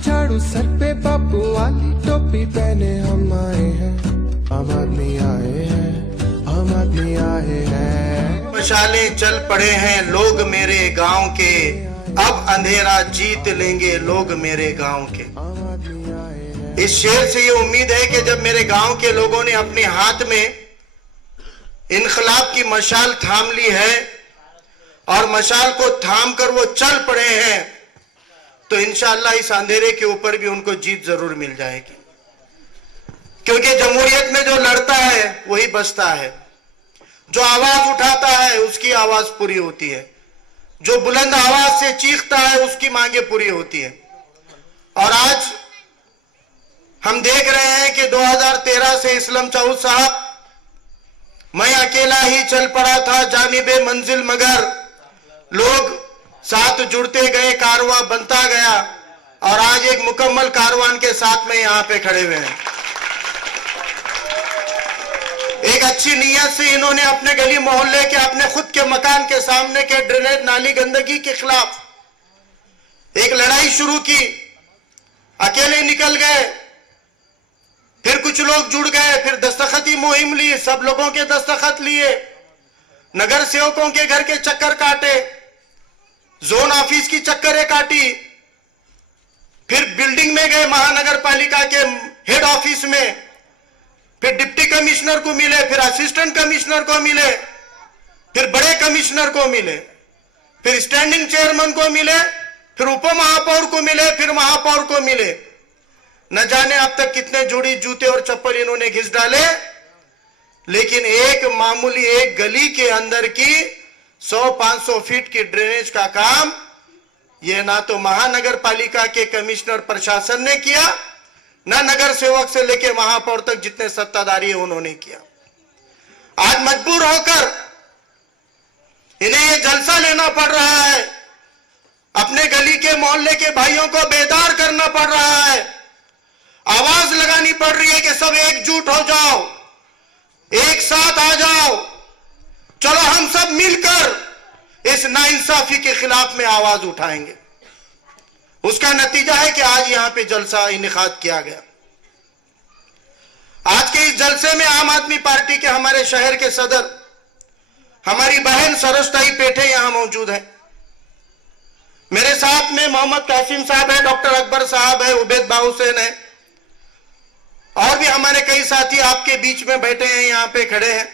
झाड़ू सर पे बापू वाली टोपी पहने हम आए हैं, आम आदमी आए हैं, आम आदमी आए हैं। मशाले चल पड़े हैं लोग मेरे गांव के, अब अंधेरा जीत लेंगे लोग मेरे गांव के। इस शेर से ये उम्मीद है कि जब मेरे गांव के लोगों ने अपने हाथ में इनकलाब की मशाल थाम ली है और मशाल को थाम कर वो चल पड़े हैं, तो इंशाअल्लाह इस अंधेरे के ऊपर भी उनको जीत जरूर मिल जाएगी। क्योंकि जमहूरियत में जो लड़ता है वही बचता है, जो आवाज उठाता है उसकी आवाज पूरी होती है, जो बुलंद आवाज से चीखता है उसकी मांगे पूरी होती है। और आज हम देख रहे हैं कि 2013 से इस्लाम चाउद साहब, मैं अकेला ही चल पड़ा था जानिबे मंजिल, मगर लोग साथ जुड़ते गए, कारवां बनता गया और आज एक मुकम्मल कारवान के साथ में यहां पे खड़े हुए हैं। एक अच्छी नीयत से इन्होंने अपने गली मोहल्ले के, अपने खुद के मकान के सामने के ड्रेनेज नाली गंदगी के खिलाफ एक लड़ाई शुरू की। अकेले निकल गए, फिर कुछ लोग जुड़ गए, फिर दस्तखती मुहिम ली, सब लोगों के दस्तखत लिए, नगर सेवकों के घर के चक्कर काटे, जोन ऑफिस की चक्करें काटी, फिर बिल्डिंग में गए महानगर पालिका के हेड ऑफिस में, फिर डिप्टी कमिश्नर को मिले, फिर असिस्टेंट कमिश्नर को मिले, फिर बड़े कमिश्नर को मिले, फिर स्टैंडिंग चेयरमैन को मिले, फिर उप महापौर को मिले, फिर महापौर को मिले। न जाने अब तक कितने जोड़ी जूते और चप्पल इन्होंने घिस डाले, लेकिन एक मामूली एक गली के अंदर की 100-500 फीट की ड्रेनेज का काम ये ना तो महानगर पालिका के कमिश्नर प्रशासन ने किया, ना नगर सेवक से लेकर महापौर तक जितने सत्ताधारी है उन्होंने किया। आज मजबूर होकर इन्हें ये जलसा लेना पड़ रहा है, अपने गली के मोहल्ले के भाइयों को बेदार करना पड़ रहा है, आवाज लगानी पड़ रही है कि सब एकजुट हो जाओ, एक साथ आ जाओ, चलो हम सब मिलकर इस नाइंसाफी के खिलाफ में आवाज उठाएंगे। उसका नतीजा है कि आज यहां पे जलसा इनेकाद किया गया। आज के इस जलसे में आम आदमी पार्टी के हमारे शहर के सदर, हमारी बहन सरस्वती पेठे यहां मौजूद है। मेरे साथ में मोहम्मद कासिम साहब है, डॉक्टर अकबर साहब है, उबैद बाहुसैन है, और भी हमारे कई साथी आपके बीच में बैठे हैं, यहां पे खड़े हैं।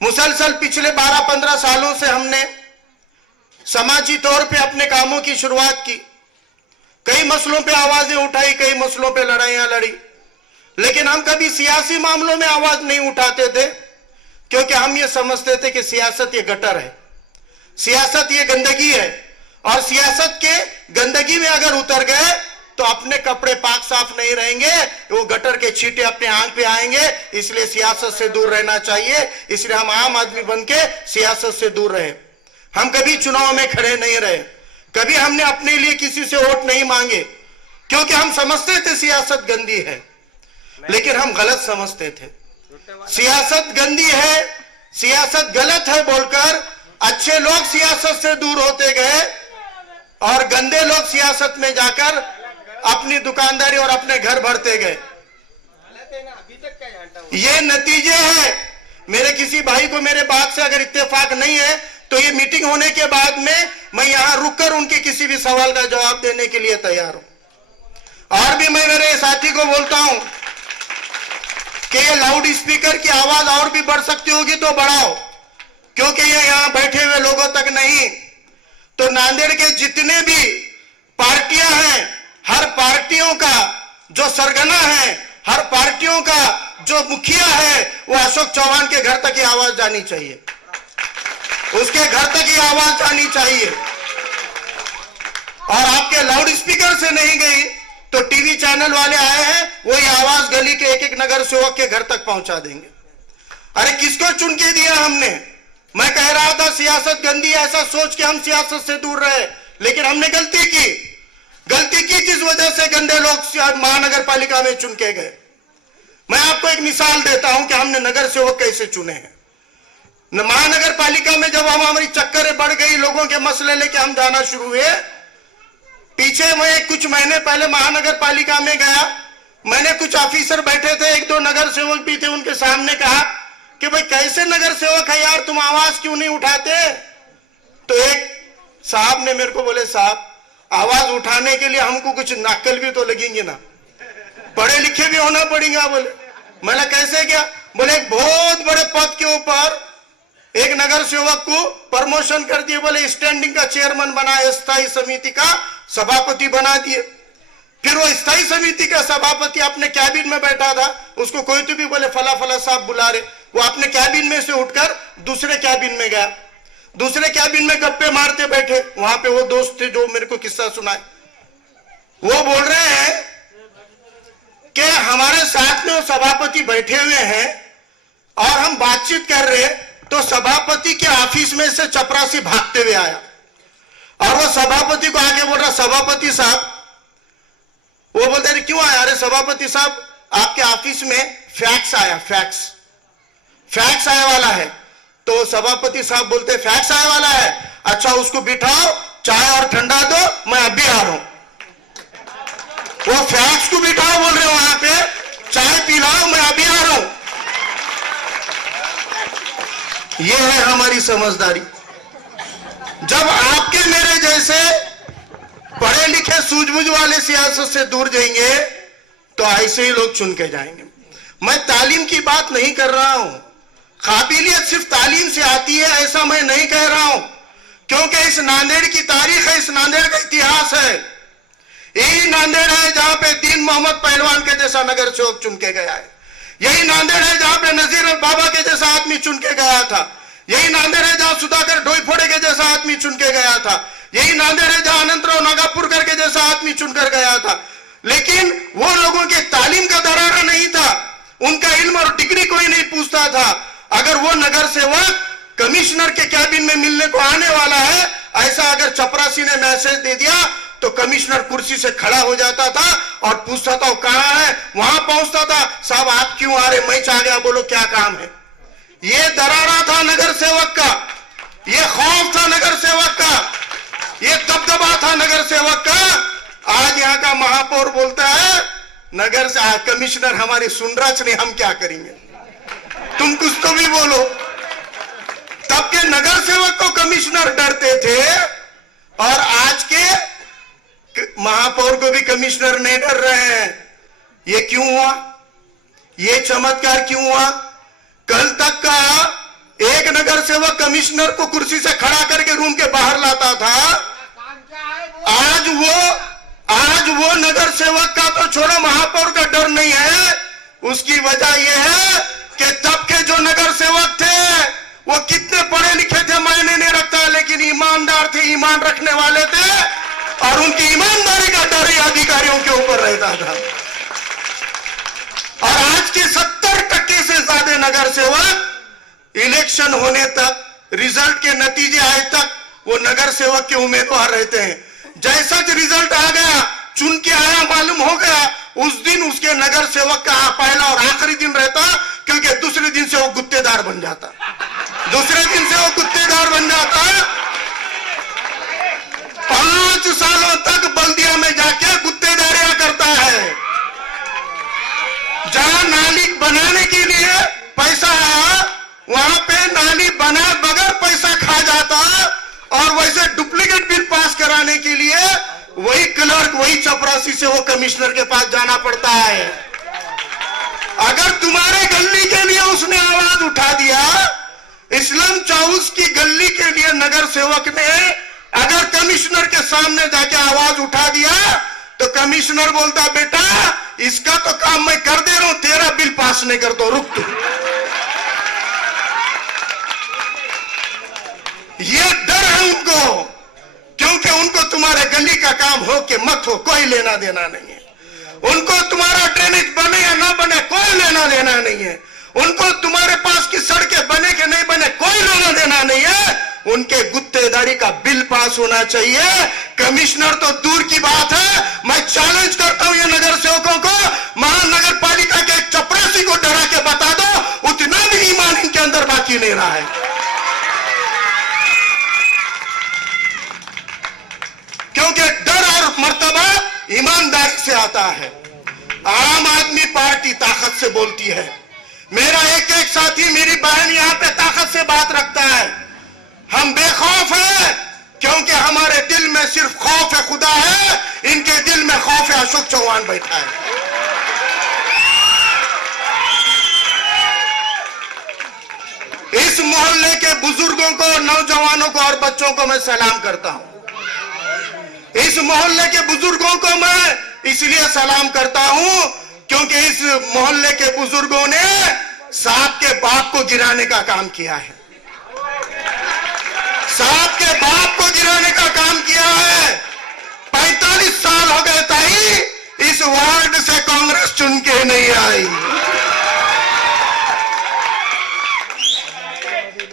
मुसलसल पिछले 12-15 सालों से हमने समाजी तौर पे अपने कामों की शुरुआत की, कई मसलों पे आवाजें उठाई, कई मसलों पे लड़ाइयां लड़ी, लेकिन हम कभी सियासी मामलों में आवाज नहीं उठाते थे, क्योंकि हम ये समझते थे कि सियासत ये गटर है, सियासत ये गंदगी है, और सियासत के गंदगी में अगर उतर गए तो अपने कपड़े पाक साफ नहीं रहेंगे, वो गटर के छींटे अपने आंख पे आएंगे। इसलिए सियासत से दूर रहना चाहिए, इसलिए हम आम आदमी बनके सियासत से दूर रहे। हम कभी चुनाव में खड़े नहीं रहे, कभी हमने अपने लिए किसी से वोट नहीं मांगे, क्योंकि हम समझते थे सियासत गंदी है, लेकिन हम गलत समझते थे। सियासत गंदी है, सियासत गलत है बोलकर अच्छे लोग सियासत से दूर होते गए और गंदे लोग सियासत में जाकर अपनी दुकानदारी और अपने घर भरते गए। ये नतीजे हैं। मेरे किसी भाई को मेरे बात से अगर इत्तेफाक नहीं है तो ये मीटिंग होने के बाद में मैं यहां रुककर उनके किसी भी सवाल का जवाब देने के लिए तैयार हूं। और भी मैं मेरे साथी को बोलता हूं कि ये लाउड स्पीकर की आवाज और भी बढ़ सकती होगी तो बढ़ाओ, क्योंकि ये यहां बैठे हुए लोगों तक नहीं, तो नांदेड़ के जितने भी पार्टियां हैं, हर पार्टियों का जो सरगना है, हर पार्टियों का जो मुखिया है, वो अशोक चौहान के घर तक ये आवाज जानी चाहिए, उसके घर तक ये आवाज जानी चाहिए। और आपके लाउड स्पीकर से नहीं गई तो टीवी चैनल वाले आए हैं, वही आवाज गली के एक एक नगर सेवक के घर तक पहुंचा देंगे। अरे किसको चुन के दिया हमने? मैं कह रहा था सियासत गंदी, ऐसा सोच के हम सियासत से दूर रहे, लेकिन हमने गलती की जिस वजह से गंदे लोग महानगर पालिका में चुन के गए। मैं आपको एक मिसाल देता हूं कि हमने नगर सेवक कैसे चुने हैं। महानगर पालिका में जब हमारी चक्करें बढ़ गई, लोगों के मसले लेके हम जाना शुरू हुए, पीछे मैं कुछ महीने पहले महानगर पालिका में गया, मैंने कुछ ऑफिसर बैठे थे, एक दो नगर सेवक भी थे, उनके सामने कहा कि भाई कैसे नगर सेवक है यार, तुम आवाज क्यों नहीं उठाते? तो एक साहब ने मेरे को बोले, साहब आवाज उठाने के लिए हमको कुछ नक्कल भी तो लगेंगे ना, पढ़े लिखे भी होना पड़ेगा। बोले मैंने कैसे क्या? बोले एक बहुत बड़े पद के ऊपर एक नगर सेवक को प्रमोशन कर दिए, बोले स्टैंडिंग का चेयरमैन बना, स्थायी समिति का सभापति बना दिए। फिर वो स्थायी समिति का सभापति अपने कैबिन में बैठा था, उसको कोई तो भी बोले फला फला साहब बुला रहे, वो अपने कैबिन में से उठकर दूसरे कैबिन में गया, दूसरे कैबिन में गप्पे मारते बैठे। वहां पे वो दोस्त थे जो मेरे को किस्सा सुनाए, वो बोल रहे हैं कि हमारे साथ में वो सभापति बैठे हुए हैं और हम बातचीत कर रहे हैं, तो सभापति के ऑफिस में से चपरासी भागते हुए आया और वो सभापति को आगे बोल रहा, सभापति साहब, वो बोलते रहे क्यों आया? अरे सभापति साहब आपके ऑफिस में फैक्स आया, फैक्स आया वाला है। तो सभापति साहब बोलते फैक्स आया वाला है, अच्छा उसको बिठाओ, चाय और ठंडा दो, मैं अभी आ रहा हूं। वो फैक्स को बिठाओ बोल रहे हो, वहां पे चाय पिलाओ, मैं अभी आ रहा हूं। ये है हमारी समझदारी। जब आपके मेरे जैसे पढ़े लिखे सूझबूझ वाले सियासत से दूर जाएंगे तो ऐसे ही लोग चुन के जाएंगे। मैं तालीम की बात नहीं कर रहा हूं, काबिलियत सिर्फ तालीम से आती है ऐसा मैं नहीं कह रहा हूं, क्योंकि इस नांदेड़ की तारीख है, इस नांदेड़ का इतिहास है। यही नांदेड़ है जहां पे दीन मोहम्मद पहलवान के जैसा नगर सेवक चुन के गया है। यही नांदेड़ है जहां पे नजीर बाबा के जैसा आदमी चुन के गया था। यही नांदेड़ है जहां सुधाकर डोईफोड़े के जैसा आदमी चुन के गया था। यही नांदेड़ है जहां अनंतराव नागापुरकर के जैसा आदमी चुनकर गया था। लेकिन वो लोगों के तालीम का दरारा नहीं था, उनका इल्म और डिग्री कोई नहीं पूछता था। अगर वो नगर सेवक कमिश्नर के कैबिन में मिलने को आने वाला है, ऐसा अगर चपरासी ने मैसेज दे दिया तो कमिश्नर कुर्सी से खड़ा हो जाता था और पूछता था वो कहां है, वहां पहुंचता था, साहब आप क्यों आ रहे, मैं आ गया, बोलो क्या काम है। ये दरारा था नगर सेवक का, ये खौफ था नगर सेवक का, ये दबदबा था नगर सेवक का। आज यहाँ का महापौर बोलता है नगर से कमिश्नर हमारी सुनराज ने, हम क्या करेंगे, तुम कुछ तो भी बोलो। तब के नगर सेवक को कमिश्नर डरते थे और आज के महापौर को भी कमिश्नर नहीं डर रहे हैं। ये क्यों हुआ? ये चमत्कार क्यों हुआ? कल तक का एक नगर सेवक कमिश्नर को कुर्सी से खड़ा करके रूम के बाहर लाता था, आज वो नगर सेवक का तो छोड़ो, महापौर का डर नहीं है। उसकी वजह यह है कि तब के जो नगर सेवक थे वो कितने पढ़े लिखे थे मायने नहीं रखता, लेकिन ईमानदार थे, ईमान रखने वाले थे और उनकी ईमानदारी का डर ही अधिकारियों के ऊपर रहता था। और आज के 70% से ज्यादा नगर सेवक इलेक्शन होने तक, रिजल्ट के नतीजे आए तक वो नगर सेवक के उम्मीदवार रहते हैं। जैसा रिजल्ट आ गया, चुन के आया, मालूम हो गया, उस दिन उसके नगर सेवक का पहला और आखिरी दिन रहता, क्योंकि दूसरे दिन से वो गुत्तेदार बन जाता, दूसरे दिन से वो गुत्तेदार बन जाता। 5 सालों तक बल्दिया में जाके गुत्तेदारियां करता है। जहां नाली बनाने के लिए पैसा आया, वहां पे नाली बना बगैर पैसा खा जाता, और वैसे डुप्लीकेट बिल पास कराने के लिए वही क्लर्क, वही चपरासी से वो कमिश्नर के पास जाना पड़ता है। अगर तुम्हारे गली के लिए उसने आवाज उठा दिया, इस्लाम चाउस की गली के लिए नगर सेवक ने अगर कमिश्नर के सामने जाके आवाज उठा दिया, तो कमिश्नर बोलता बेटा इसका तो काम मैं कर दे रहा हूं, तेरा बिल पास नहीं कर दो, रुक तू। ये डर है उनको, क्योंकि उनको तुम्हारे गली का काम हो कि मत हो कोई लेना देना नहीं है। उनको तुम्हारा ड्रेनेज बने या ना बने कोई लेना देना नहीं है। उनको तुम्हारे पास की सड़कें बने कि नहीं बने कोई लेना देना नहीं है। उनके गुत्तेदारी का बिल पास होना चाहिए। कमिश्नर तो दूर की बात है, मैं चैलेंज करता हूं ये नगर सेवकों को, महानगर पालिका के एक चपरासी को डरा के बता दो, उतना भी ईमान इनके अंदर बाकी नहीं रहा है। क्योंकि डर और ईमानदारी से आता है। आम आदमी पार्टी ताकत से बोलती है। मेरा एक एक साथी, मेरी बहन यहां पे ताकत से बात रखता है। हम बेखौफ हैं क्योंकि हमारे दिल में सिर्फ खौफ है खुदा है, इनके दिल में खौफ है अशोक चौहान बैठा है। इस मोहल्ले के बुजुर्गों को, नौजवानों को और बच्चों को मैं सलाम करता हूं। इस मोहल्ले के बुजुर्गों को मैं इसलिए सलाम करता हूं क्योंकि इस मोहल्ले के बुजुर्गों ने साहब के बाप को गिराने का काम किया है। साहब के बाप को गिराने का काम किया है। 45 साल हो गए ताई, इस वार्ड से कांग्रेस चुन के नहीं आई।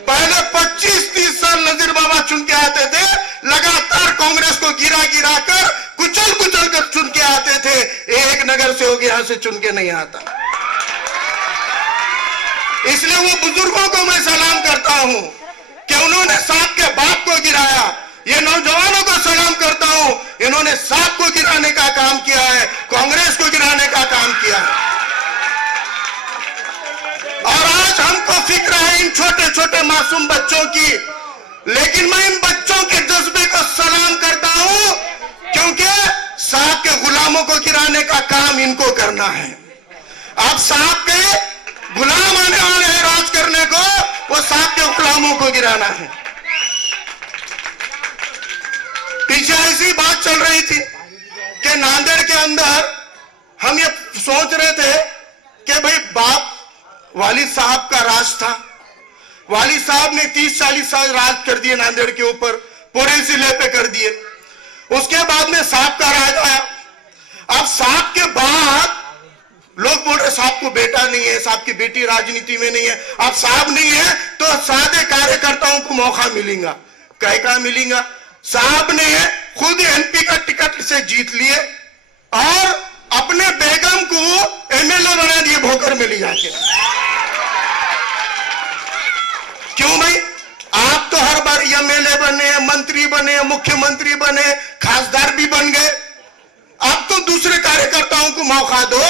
पहले 25-30 साल नजीर बाबा चुन के आते थे, लगातार कांग्रेस को गिरा गिरा कर कुचल कुचल कर चुन के आते थे। एक नगर से होगी यहां से चुन के नहीं आता। इसलिए वो बुजुर्गों को मैं सलाम करता हूं कि उन्होंने साहब के बाप को गिराया। ये नौजवानों को सलाम करता हूं, इन्होंने साहब को गिराने का काम किया है, कांग्रेस को गिराने का काम किया है। और आज हमको फिक्र है इन छोटे छोटे मासूम बच्चों की, लेकिन मैं इन बच्चों के जज्बे को सलाम करता हूं क्योंकि साहब के गुलामों को गिराने का काम इनको करना है। अब साहब के गुलाम आने वाले हैं राज करने को, वो साहब के गुलामों को गिराना है। पीछे ऐसी बात चल रही थी कि नांदेड़ के अंदर हम ये सोच रहे थे कि भाई बाप वालिद साहब का राज था। वालिद साहब ने 30-40 साल राज कर दिए नांदेड़ के ऊपर, पूरे जिले पे कर दिए। उसके बाद में साहब का राज आया। अब साहब के बाद लोग बोल रहे साहब को बेटा नहीं है, साहब की बेटी राजनीति में नहीं है। अब साहब नहीं है तो सादे कार्यकर्ताओं को मौका मिलेगा। कह का मिलेगा? साहब ने खुद एमपी का टिकट से जीत लिए और अपने बेगम को एमएलए बना दिए भोकर में ले जाके। क्यों भाई? आप तो हर बार एमएलए बने, मंत्री बने, मुख्यमंत्री बने, खासदार भी बन गए। अब तो दूसरे कार्यकर्ताओं को मौका दो।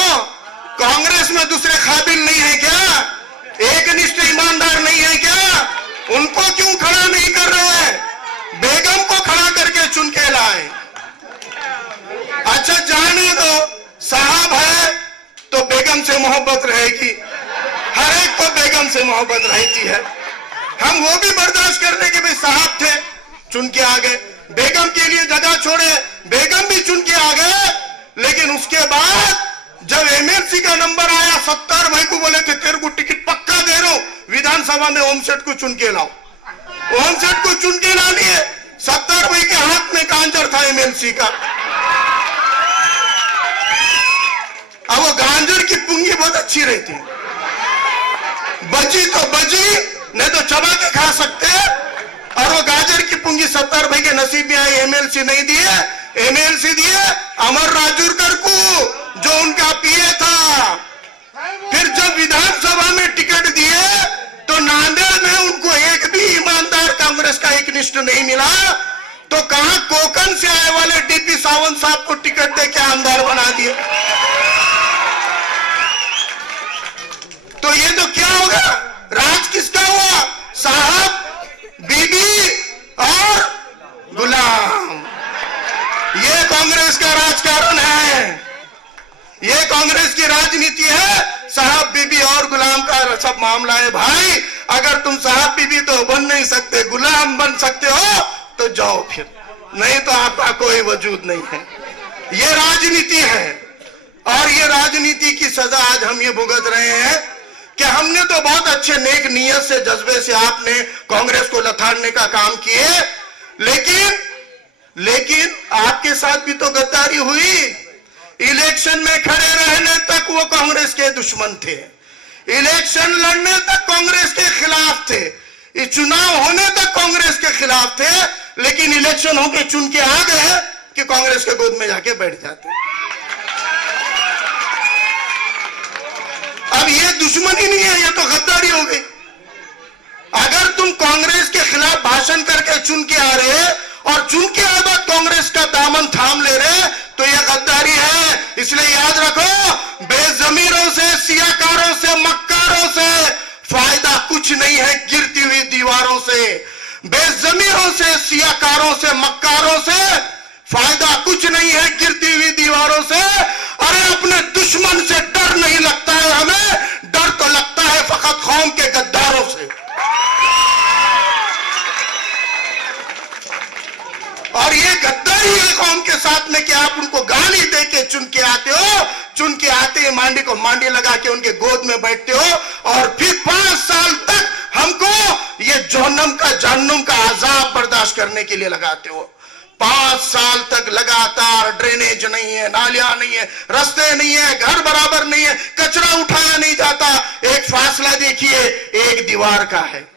कांग्रेस में दूसरे काबिल नहीं है क्या? एकनिष्ठ ईमानदार नहीं है क्या? उनको क्यों खड़ा नहीं कर रहे हैं? बेगम को खड़ा करके चुन के लाए। अच्छा जाने दो, साहब है तो बेगम से मोहब्बत रहेगी, हर एक को बेगम से मोहब्बत रहती है। हम वो भी बर्दाश्त करने के भाई साहब थे, चुन के आ गए। बेगम के लिए जगह छोड़े, बेगम भी चुन के आ गए। लेकिन उसके बाद जब एमएलसी का नंबर आया, 70 भाई को बोले थे तेरे को टिकट पक्का दे रहा हूं, विधानसभा में ओमसेठ को चुन के लाओ। ओमसेठ को चुन के ला लिए। 70 भाई के हाथ में गांजर था एमएलसी का। अब वो गांजर की पुंगी बहुत अच्छी रहती, बजी तो बजी, नहीं तो चबा के खा सकते। और वो गाजर की पुंगी 70 भाई के नसीब में आई। एमएलसी नहीं दिए, एमएलसी दिए अमर राजूरकर को, जो उनका पीए था। फिर जब विधानसभा में टिकट दिए तो नांदेड़ में उनको एक भी ईमानदार कांग्रेस का एक निष्ठ नहीं मिला। तो कहां कोकन से आए वाले डीपी सावंत साहब को टिकट दे के आमदार बना दिए। तो ये तो क्या होगा? राज किसका हुआ? साहब, बीबी और गुलाम। ये कांग्रेस का राजकारण है, ये कांग्रेस की राजनीति है। साहब, बीबी और गुलाम का सब मामला है। भाई अगर तुम साहब बीबी तो बन नहीं सकते, गुलाम बन सकते हो तो जाओ फिर, नहीं तो आपका कोई वजूद नहीं है। ये राजनीति है और ये राजनीति की सजा आज हम ये भुगत रहे हैं कि हमने तो बहुत अच्छे नेक नियत से, जज्बे से आपने कांग्रेस को लथाड़ने का काम किए, लेकिन आपके साथ भी तो गद्दारी हुई। इलेक्शन में खड़े रहने तक वो कांग्रेस के दुश्मन थे, इलेक्शन लड़ने तक कांग्रेस के खिलाफ थे, चुनाव होने तक कांग्रेस के खिलाफ थे, लेकिन इलेक्शन होके चुन के आ गए कि कांग्रेस के गोद में जाके बैठ जाते। अब ये दुश्मनी नहीं है, ये तो गद्दारी हो गई। अगर तुम कांग्रेस के खिलाफ भाषण करके चुन के आ रहे और चुन के बाद कांग्रेस का दामन थाम ले रहे तो यह गद्दारी इसलिए याद रखो, बेजमीरों से, सियाकारों से, मक्कारों से फायदा कुछ नहीं है गिरती हुई दीवारों से। बेजमीरों से, सियाकारों से, मक्कारों से फायदा कुछ नहीं है गिरती हुई दीवारों से। अरे अपने दुश्मन से डर नहीं लगता है हमें, डर तो लगता है फकत कौम के गद्दारों से। और ये गद्दारी है कौम के साथ में कि आप उनको गाली दे के चुन के आते हो, चुन के आते ही मांडी को मांडी लगा के उनके गोद में बैठते हो, और फिर 5 साल तक हमको ये जहन्नुम का अजाब बर्दाश्त करने के लिए लगाते हो। 5 साल तक लगातार ड्रेनेज नहीं है, नालियां नहीं है, रास्ते नहीं है, घर बराबर नहीं है, कचरा उठाया नहीं जाता। एक फासला देखिए, एक दीवार का है,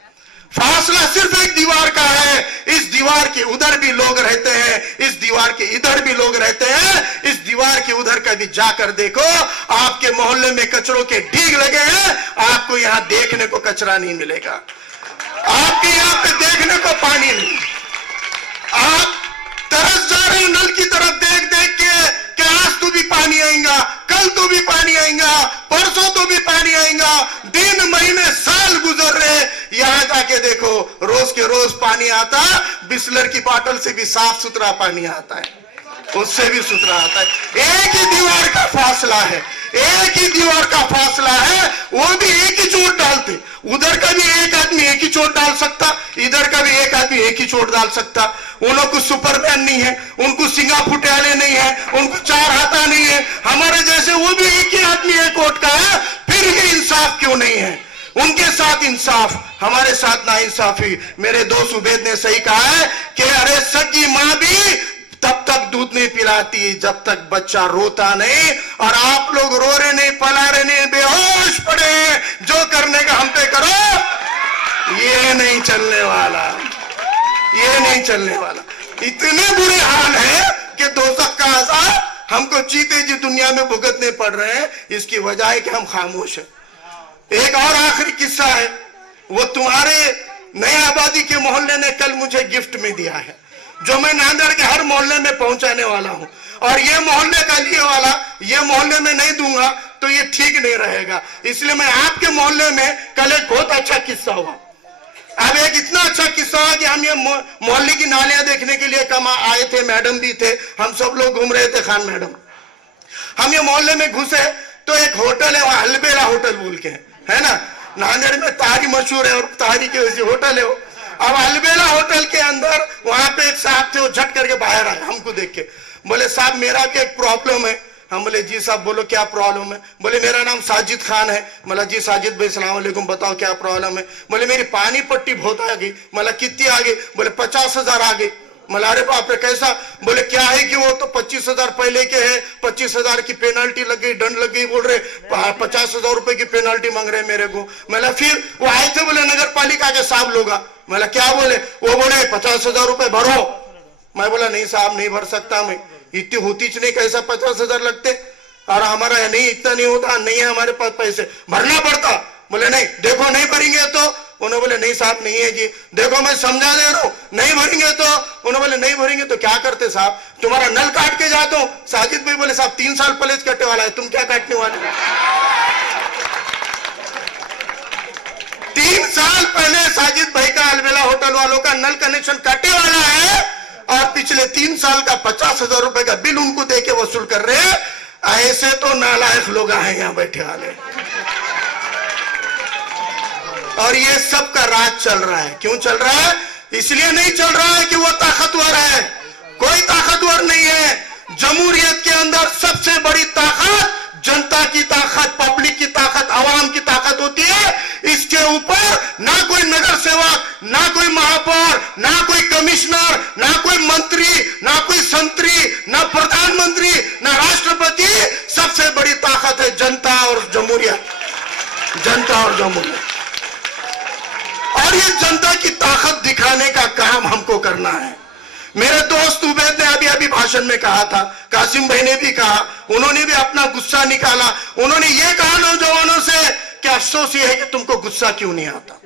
फासला सिर्फ एक दीवार का है। इस दीवार के उधर भी लोग रहते हैं, इस दीवार के इधर भी लोग रहते हैं। इस दीवार के उधर कभी जाकर देखो, आपके मोहल्ले में कचरों के ढीग लगे हैं, आपको यहां देखने को कचरा नहीं मिलेगा, आपके यहां पे देखने को पानी नहीं। आप तरस जा रहे हो नल की तरफ देख देख के कि आज तो भी पानी आएगा, कल तो भी पानी आएगा, परसों तो भी पानी आएगा। दिन महीने साल गुजर रहे, यहां जाके देखो रोज के रोज पानी आता, बिस्लर की बोतल से भी साफ सुथरा पानी आता है, उससे भी सुथरा आता है। एक ही दीवार का फासला है, एक ही दीवार का फासला है, वो भी एक ही चोट डालते। उधर का भी एक आदमी एक ही चोट डाल सकता, इधर का भी एक आदमी एक ही चोट डाल सकता। उनको सुपरमैन नहीं है, उनको सिंगा फुटियाले नहीं है, उनको 4 हाथा नहीं है, हमारे जैसे वो भी एक ही आदमी एक कोट का है। फिर भी इंसाफ क्यों नहीं है? उनके साथ इंसाफ, हमारे साथ ना इंसाफी। मेरे दोस्त उबैद ने सही कहा है कि अरे सगी मां भी तब तक दूध नहीं पिलाती जब तक बच्चा रोता नहीं, और आप लोग रो रहे नहीं, पला रहे नहीं, बेहोश पड़े, जो करने का हम पे करो। ये नहीं चलने वाला, ये नहीं चलने वाला। इतने बुरे हाल है कि दोज़ख का अज़ाब हमको जीते जी दुनिया में भुगतने पड़ रहे हैं। इसकी वजह है कि हम खामोश हैं। एक और आखिरी किस्सा है, वो तुम्हारे नए आबादी के मोहल्ले ने कल मुझे गिफ्ट में दिया है, जो मैं नांदेड़ के हर मोहल्ले में पहुंचाने वाला हूं। और ये मोहल्ले का लिए वाला ये मोहल्ले में नहीं दूंगा तो ये ठीक नहीं रहेगा, इसलिए मैं आपके मोहल्ले में कल एक बहुत अच्छा किस्सा हुआ। अब एक इतना अच्छा किस्सा हुआ कि हम ये मोहल्ले की नालियां देखने के लिए कम आए थे, मैडम भी थे, हम सब लोग घूम रहे थे, खान मैडम। हम ये मोहल्ले में घुसे तो एक होटल है वहां, अलबेला होटल बोल के है ना, नांदेड़ में तारी मशहूर है और तारी की वजह से होटल है वो। अब अलबेला होटल के अंदर वहां पे एक साहब थे, वो झट करके बाहर आए हमको देख के, बोले साहब मेरा भी एक प्रॉब्लम है। हम बोले जी साहब बोलो क्या प्रॉब्लम है? बोले मेरा नाम साजिद खान है। बोला जी साजिद भाई सलाम अलैकुम, बताओ क्या प्रॉब्लम है? बोले मेरी पानी पट्टी बहुत आ गई। बोला कितनी आ गई? बोले 50,000 आ गई। बोला अरे बाप रे कैसा? बोले क्या है कि वो तो 25,000 पहले के है, 25,000 की पेनल्टी लग गई, दंड लग गई, बोल रहे 50,000 रुपए की पेनल्टी मांग रहे मेरे को। मतलब फिर वो आए थे, बोले नगर पालिका के साहब लोग। मतलब क्या बोले? वो बोले 50,000 रुपए भरो। मैं बोला नहीं साहब नहीं भर सकता, मैं इतनी होती नहीं, कैसा 50,000 लगते, और हमारा नहीं इतना नहीं होता, नहीं है हमारे पास पैसे, भरना पड़ता। बोले नहीं, देखो नहीं भरेंगे तो? उन्होंने बोले नहीं साहब नहीं है जी। देखो मैं समझा दे रहा हूं, नहीं भरेंगे तो? उन्होंने बोले नहीं भरेंगे तो क्या करते साहब, तुम्हारा नल काट के जाता हूं। साजिद भाई बोले साहब 3 साल पहले कटने वाला है, तुम क्या काटने वाले? 3 साल पहले साजिद भाई का अलबेला होटल वालों का नल कनेक्शन कटने वाला है, और पिछले 3 साल का 50,000 रुपए का बिल उनको देके वसूल कर रहे हैं। ऐसे तो नालायक लोग हैं यहां बैठे वाले। और ये सब का राज चल रहा है। क्यों चल रहा है? इसलिए नहीं चल रहा है कि वो ताकतवर है, कोई ताकतवर नहीं है। जमहूरियत के अंदर सबसे बड़ी ताकत जनता की ताकत, पब्लिक की ताकत, आवाम की ताकत होती है। इसके ऊपर ना कोई नगर सेवक, ना कोई महापौर, ना कोई कमिश्नर, ना कोई मंत्री, ना कोई संतरी, ना प्रधानमंत्री, ना राष्ट्रपति। सबसे बड़ी ताकत है जनता और जमहूरियत, जनता और जमहूरियत। और ये जनता की ताकत दिखाने का काम हमको करना है। मेरे दोस्त उबैद ने अभी भाषण में कहा था, कासिम भाई ने भी कहा, उन्होंने भी अपना गुस्सा निकाला। उन्होंने ये कहा नौजवानों से कि अफसोस ये है कि तुमको गुस्सा क्यों नहीं आता।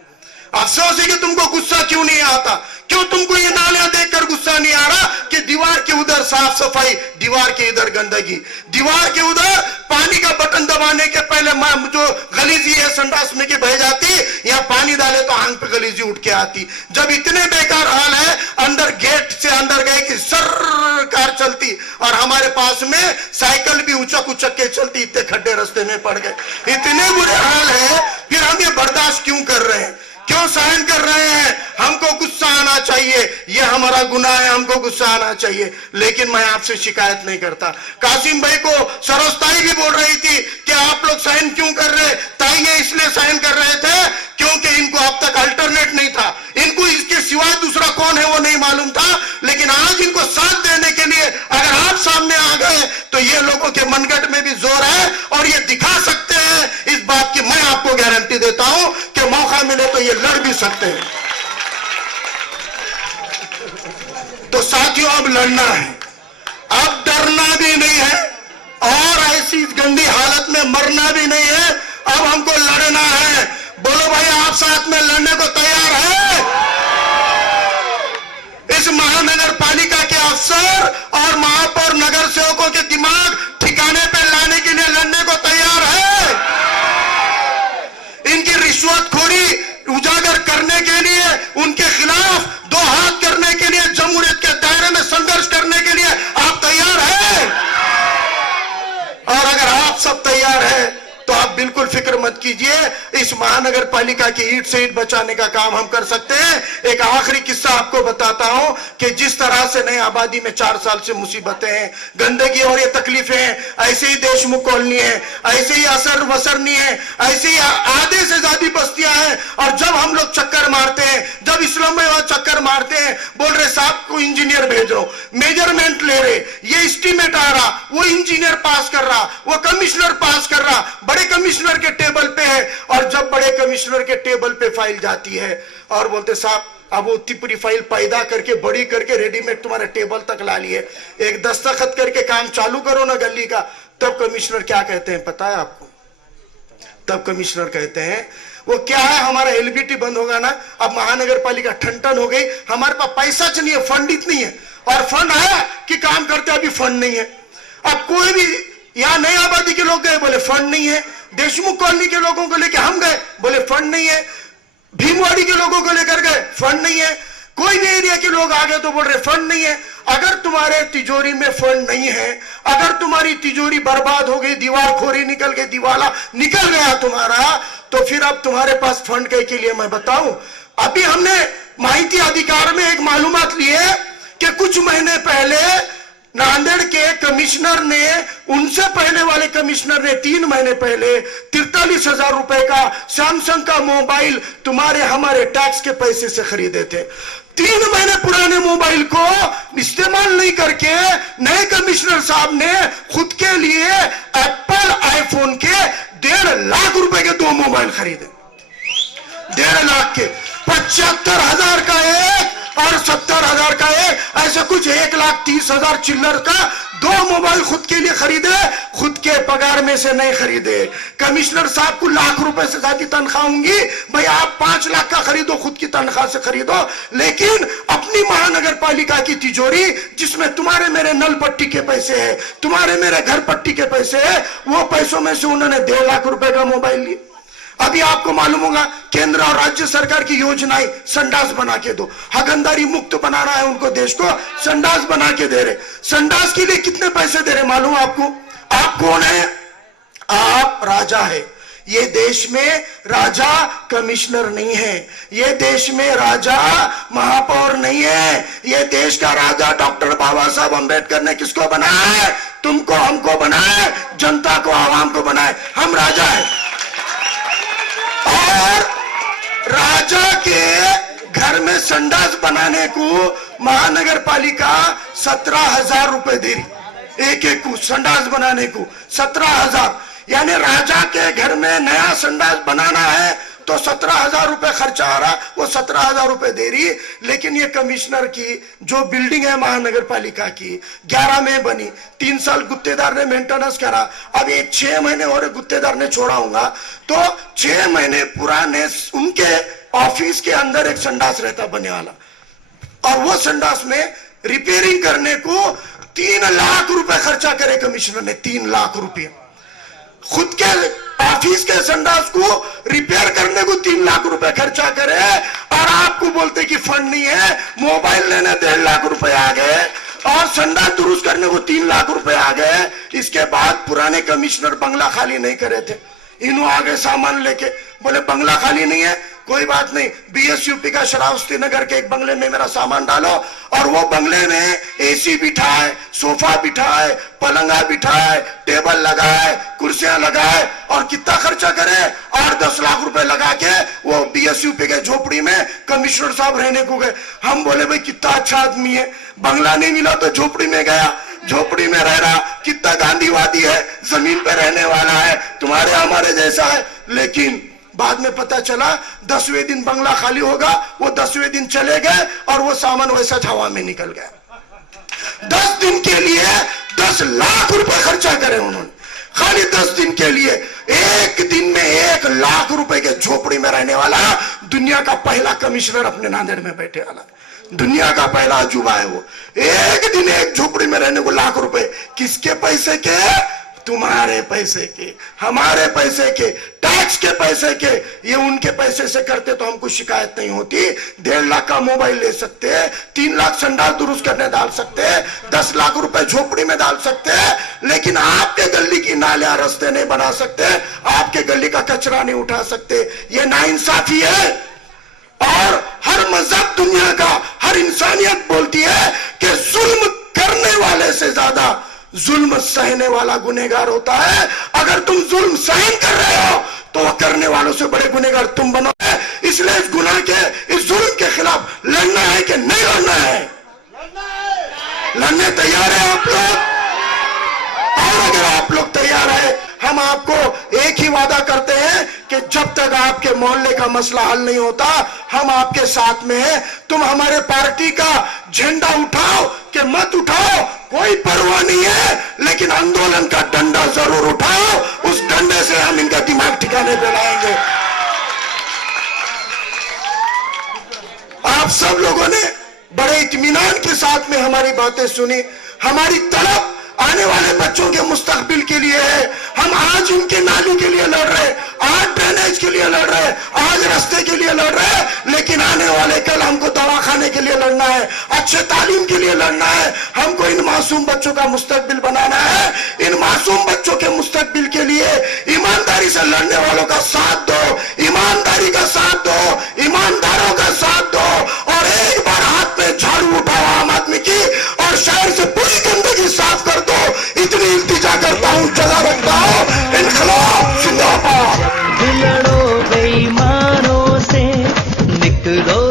अफसोस है कि तुमको गुस्सा क्यों नहीं आता, क्यों तुमको ये नालियां देखकर गुस्सा नहीं आ रहा कि दीवार के उधर साफ सफाई, दीवार के इधर गंदगी, दीवार के उधर पानी का बटन दबाने के पहले जो गलीजी है संडास में की बह जाती, या पानी डाले तो आंख पे गलीजी उठ के आती। जब इतने बेकार हाल है, अंदर गेट से अंदर गए कि सर कार चलती और हमारे पास में साइकिल भी उचक उचक के चलती, इतने खड्डे रास्ते में पड़ गए, इतने बुरे हाल है, फिर हम ये बर्दाश्त क्यों कर रहे हैं, क्यों सहन कर रहे हैं? हमको गुस्सा आना चाहिए, यह हमारा गुनाह है, हमको गुस्सा आना चाहिए। लेकिन मैं आपसे शिकायत नहीं करता। कासिम भाई को सरोज ताई भी बोल रही थी कि आप लोग सहन क्यों कर रहे? ताई ये इसलिए सहन कर रहे थे क्योंकि इनको अब तक अल्टरनेट नहीं था, इनको इसके सिवाय दूसरा कौन है वो नहीं मालूम था। लेकिन आज इनको साथ देने के लिए अगर आप सामने आ गए तो ये लोगों के मनगढ़ में भी जोर है और ये दिखा सकते हैं। इस बात की मैं आपको गारंटी देता हूं कि मौका मिले तो ये लड़ भी सकते हैं। तो साथियों, अब लड़ना है, अब डरना भी नहीं है और ऐसी गंदी हालत में मरना भी नहीं है। अब हमको लड़ना है। बोलो भाई, आप साथ में लड़ने को तैयार है? इस महानगर पालिका के अफसर और महापौर नगर सेवकों के दिमाग ठिकाने पे लाने के लिए लड़ने को तैयार है? इनकी रिश्वतखोरी उजागर करने के लिए, उनके खिलाफ दो हाथ करने के लिए, जमहूरियत के दायरे में संघर्ष करने के लिए आप तैयार हैं? और अगर आप सब तैयार हैं तो आप बिल्कुल फिक्र मत कीजिए, इस महानगर पालिका की ईंट से ईंट बचाने का काम हम कर सकते हैं। एक आखिरी किस्सा आपको बताता हूं कि जिस तरह से नई आबादी में 4 साल से मुसीबतें हैं, गंदगी और ये तकलीफें हैं, ऐसे ही देशमुख कॉलोनी है, ऐसे ही असर वसरनी है, ऐसे ही आधे से ज्यादा बस्तियां हैं। और जब हम लोग चक्कर मारते हैं, जब इस्लामाबाद चक्कर मारते हैं, बोल रहे साहब को इंजीनियर भेज रहा हूं, मेजरमेंट ले रहे, ये एस्टीमेट आ रहा, वो इंजीनियर पास कर रहा, वो कमिश्नर पास कर रहा, बड़े कमिश्नर के टेबल पे है। और जब बड़े कमिश्नर के टेबल पे फाइल जाती है और बोलते साहब अब वो उतनी पूरी फाइल पैदा करके बड़ी करके रेडीमेड तुम्हारे टेबल तक ला लिए, एक दस्तखत करके काम चालू करो ना गली का, तब कमिश्नर क्या कहते हैं पता है आपको? तब कमिश्नर कहते हैं वो क्या है, हमारा एलबीटी बंद होगा ना, अब महानगर पालिका ठन हो गई, हमारे पास पैसा चाहिए, फंड इतनी है, और फंड है कि काम करते अभी फंड नहीं है। अब कोई भी यहां नई आबादी के लोग गए, बोले फंड नहीं है, देशमुख कॉलोनी के लोगों को लेकर हम गए, बोले फंड नहीं है, भीमवाड़ी के लोगों को लेकर गए, फंड नहीं है, कोई भी एरिया के लोग आ गए तो बोल रहे फंड नहीं है। अगर तुम्हारे तिजोरी में फंड नहीं है, अगर तुम्हारी तिजोरी बर्बाद हो गई, दीवार खोरी निकल गई, दिवाला निकल गया तुम्हारा, तो फिर अब तुम्हारे पास फंड के लिए मैं बताऊं, अभी हमने माहिती अधिकार में एक मालूमात ली है कि कुछ महीने पहले नांदेड़ के कमिश्नर ने, उनसे पहले वाले कमिश्नर ने 3 महीने पहले 43,000 रुपए का सैमसंग का मोबाइल तुम्हारे हमारे टैक्स के पैसे से खरीदे थे। 3 महीने पुराने मोबाइल को इस्तेमाल नहीं करके नए कमिश्नर साहब ने खुद के लिए एप्पल आईफोन के 1.5 लाख रुपए के 2 मोबाइल खरीदे। 1.5 लाख के, 75,000 का एक और 70,000 का एक, ऐसे कुछ 1,30,000 चिल्लर का 2 मोबाइल खुद के लिए खरीदे, खुद के पगार में से नहीं खरीदे। कमिश्नर साहब को लाख रुपए से ज्यादा तनख्वाह होंगी, भाई आप 5 लाख का खरीदो, खुद की तनख्वाह से खरीदो, लेकिन अपनी महानगर पालिका की तिजोरी जिसमें तुम्हारे मेरे नल पट्टी के पैसे है, तुम्हारे मेरे घर पट्टी के पैसे है, वो पैसों में से उन्होंने 1.5 लाख रुपए का मोबाइल लिया। अभी आपको मालूम होगा केंद्र और राज्य सरकार की योजनाएं, संडास बना के दो, हगंदारी मुक्त बनाना है उनको, देश को संडास बना के दे रहे। संडास के लिए कितने पैसे दे रहे मालूम आपको? आप कौन है? आप राजा है। ये देश में राजा कमिश्नर नहीं है, ये देश में राजा महापौर नहीं है, ये देश का राजा डॉक्टर बाबा साहब अंबेडकर ने किसको बनाया है? तुमको, हमको बनाया, जनता को, आवाम को बनाया। हम राजा है और राजा के घर में संडास बनाने को महानगर पालिका 17,000 रुपए दे रही, एक को संडास बनाने को 17,000। यानी राजा के घर में नया संडास बनाना है तो 17,000 रुपए खर्चा आ रहा, वो 17,000 रुपए दे रही। लेकिन ये कमिश्नर की जो बिल्डिंग है महानगर पालिका की 11 में बनी, 3 साल गुत्तेदार ने मेंटेनेंस करा, अब एक 6 महीने और गुत्तेदार ने छोड़ा होगा, तो 6 महीने पुराने उनके ऑफिस के अंदर एक संडास रहता बने वाला, और वो संडास में रिपेयरिंग करने को 3 लाख रुपए खर्चा करे कमिश्नर ने। 3 लाख रुपए खुद के ऑफिस के संडास को रिपेयर करने को 3 लाख रुपए खर्चा करे, और आपको बोलते कि फंड नहीं है। मोबाइल लेने 1.5 लाख रुपए आ गए और संडास दुरुस्त करने को 3 लाख रुपए आ गए। इसके बाद पुराने कमिश्नर बंगला खाली नहीं करे थे, इन्हों आगे सामान लेके बोले बंगला खाली नहीं है, कोई बात नहीं, बीएसयूपी का शरावस्ती नगर के एक बंगले में मेरा सामान डालो। और वो बंगले में एसी बिठाए, सोफा बिठाए, पलंगा बिठाए, टेबल लगाए, कुर्सियां लगाए, और कितना खर्चा करे, 8-10 लाख रुपए लगा के वो बीएसयूपी के झोपड़ी में कमिश्नर साहब रहने को गए। हम बोले भाई कितना अच्छा आदमी है, बंगला नहीं मिला तो झोपड़ी में गया, झोपड़ी में रह रहा, कितना गांधीवादी है, जमीन पे रहने वाला है, तुम्हारे हमारे जैसा है। लेकिन बाद में पता चला 10वें दिन बंगला खाली होगा, वो 10वें दिन चले गए और वो सामान वैसा हवा में निकल गया। 10 दिन के लिए 10 लाख रुपए खर्चा करे उन्होंने, खाली 10 दिन के लिए। एक दिन में 1 लाख रुपए के झोपड़ी में रहने वाला दुनिया का पहला कमिश्नर अपने नांदेड़ में बैठे वाला, दुनिया का पहला अजूबा है वो। एक दिन एक झोपड़ी में रहने को 1 लाख रुपए, किसके पैसे के? तुम्हारे पैसे के, हमारे पैसे के, टैक्स के पैसे के। ये उनके पैसे से करते तो हमको शिकायत नहीं होती। 1.5 लाख का मोबाइल ले सकते हैं, 3 लाख संडास दुरुस्त करने डाल सकते हैं, 10 लाख रुपए झोपड़ी में डाल सकते हैं, लेकिन आपके गली की नालियां रास्ते नहीं बना सकते, आपके गली का कचरा नहीं उठा सकते। ये नाइंसाफी है। और हर मजहब दुनिया का, हर इंसानियत बोलती है कि जुल्म करने वाले से ज्यादा जुल्म सहने वाला गुनहगार होता है। अगर तुम जुल्म सहन कर रहे हो तो करने वालों से बड़े गुनहगार तुम बनोगे। इसलिए इस गुनाह के, इस जुल्म के खिलाफ लड़ना है कि नहीं लड़ना है? लड़ने तैयार है आप लोग? और अगर आप लोग तैयार है, हम आपको एक ही वादा करते हैं कि जब तक आपके मोहल्ले का मसला हल नहीं होता, हम आपके साथ में हैं। तुम हमारे पार्टी का झंडा उठाओ कि मत उठाओ, कोई परवाह नहीं है, लेकिन आंदोलन का डंडा जरूर उठाओ। उस डंडे से हम इनका दिमाग ठिकाने पे लाएंगे। आप सब लोगों ने बड़े इत्मीनान के साथ में हमारी बातें सुनी। हमारी तड़प आने वाले बच्चों के मुस्तकबिल के लिए है। हम आज उनके नाली के लिए लड़ रहे, आज ड्रेनेज के लिए लड़ रहे, आज रास्ते के लिए लड़ रहे, लेकिन आने वाले कल हमको दवाखाने के लिए लड़ना है, अच्छे तालीम के लिए लड़ना है। हमको इन मासूम बच्चों का मुस्तकबिल बनाना है। इन मासूम बच्चों के मुस्तकबिल के लिए ईमानदारी से लड़ने वालों का साथ दो, ईमानदारी का साथ दो, ईमानदारों का साथ दो, और एक बार हाथ में झाड़ू उठाओ आम आदमी की, और शहर से पूरी गंदगी साफ कर दो। इतनी इल्तिजा करता हूं, चला रखता हूं। इनकलाब जिंदाबाद। लड़ो बेईमानों से, निकलो